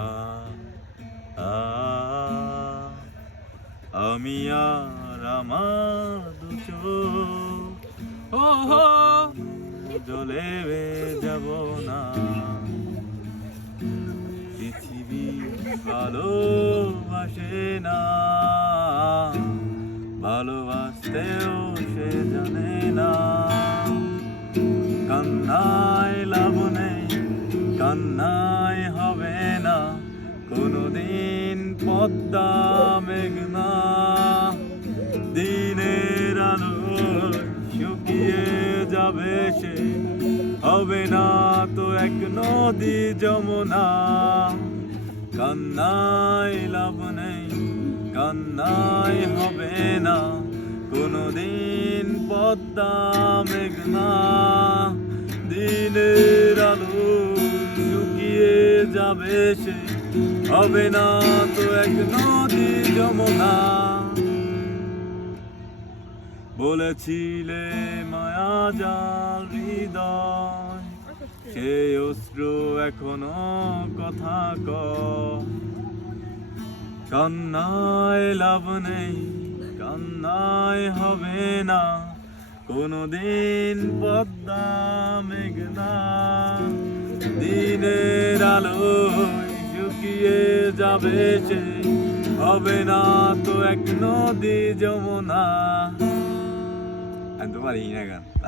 আ আ আমি আর আমার দু চোখ ও হো জলে যাব না। পৃথিবী ভালোবাসে না, ভালোবাসতেও সে জানে না। কান্নায় লাভ নেই, কান্নায় হবে না কোনোদিন পদ্মা মেঘনা। দিনের আলো শুকিয়ে যাবে সে, হবে না তো এক নদী যমুনা। কান্নায় লাভ নেই, কান্নায় হবে না কোনোদিন পদ্মা মেঘনা। দিনের আলো শুকিয়ে যাবে সে, হবে না তো এক নদী যমুনা। বলেছিলে মায়া জাল হৃদয়, সেই অশ্র এখনো কথা কয়। কান্নায় লাভ নেই, কান্নায় হবে না কোনোদিন পদ্মা মেঘনা। দিনের আলো শুকিয়ে যাবে সে, হবে না তো এক নদী যমুনা। আমি তো পারি না গান।